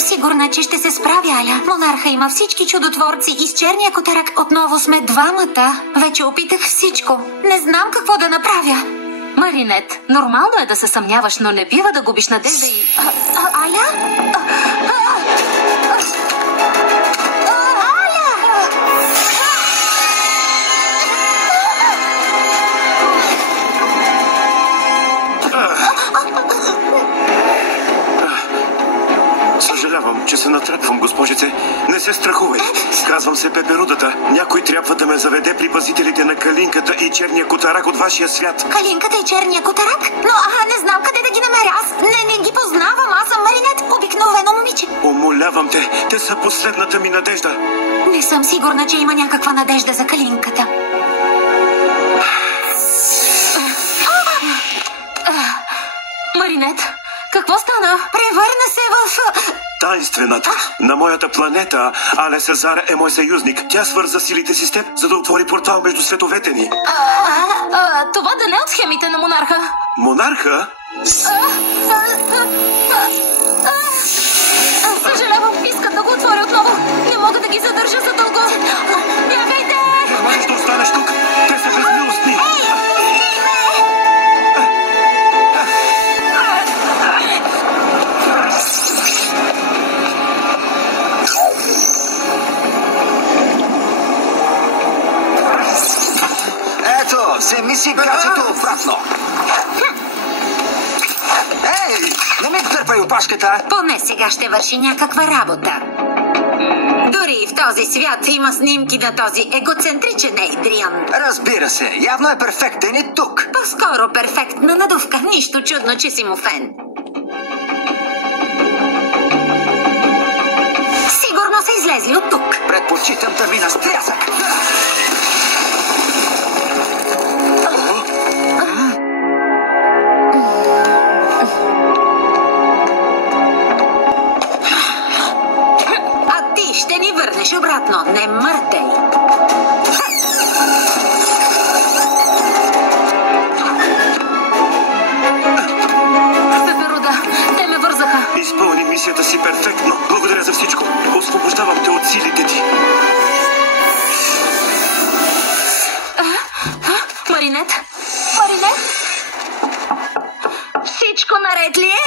съм сигурна, че ще се справя, Аля. Монарха има всички чудотворци и с черния котарак отново сме двамата. Вече опитах всичко. Не знам какво да направя. Маринет, нормално е да се съмняваш, но не бива да губиш надежда и... Аля? Съжалявам, че се натрапвам, госпожице. Не се страхувай. Казвам се Пеперудата. Някой трябва да ме заведе при пазителите на Калинката и черния котарак от вашия свят. Калинката и черния котарак? Но не знам къде да ги намеря. Аз не ги познавам. Аз съм Маринет, обикновено момиче. Умолявам те. Те са последната ми надежда. Не съм сигурна, че има някаква надежда за Калинката. Маринет, какво стана? Превърна се в... Таинствената. На моята планета Аля Сезара е мой съюзник. Тя свърза силите си с теб, за да отвори портал между световете ни. Това да не от схемите на монарха. Монарха? Съжалявам, искат да го отворя отново. Не мога да ги задържа за дълго. Бягайте! Не можеш да останеш тук. Те са безмилостни. Ето, вземи си гаджето обратно. Ей, не ми дърпай опашката. Поне сега ще върши някаква работа. Дори в този свят има снимки на този егоцентричен Ейдриан. Разбира се, явно е перфектен и тук. По-скоро перфектна надувка. Нищо чудно, че си му фен. Сигурно са излезли от тук. Предпочитам да мина с трясък. А ти ще ни върнеш обратно. Не мърдай. Пеперуда, те ме вързаха. Изпълни мисията си перфектно. Благодаря за всичко. Освобождавам те от силите ти. Маринет? Маринет? Всичко наред ли е?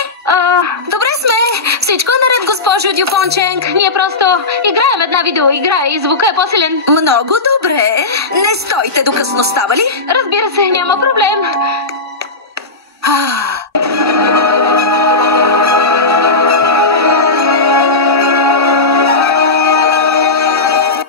Добре сме. Всичко е наред, госпожо Дюпонченг. Ние просто играем една видеоигра и звука е по-силен. Много добре. Не стойте до късно, става ли? Разбира се, няма проблем.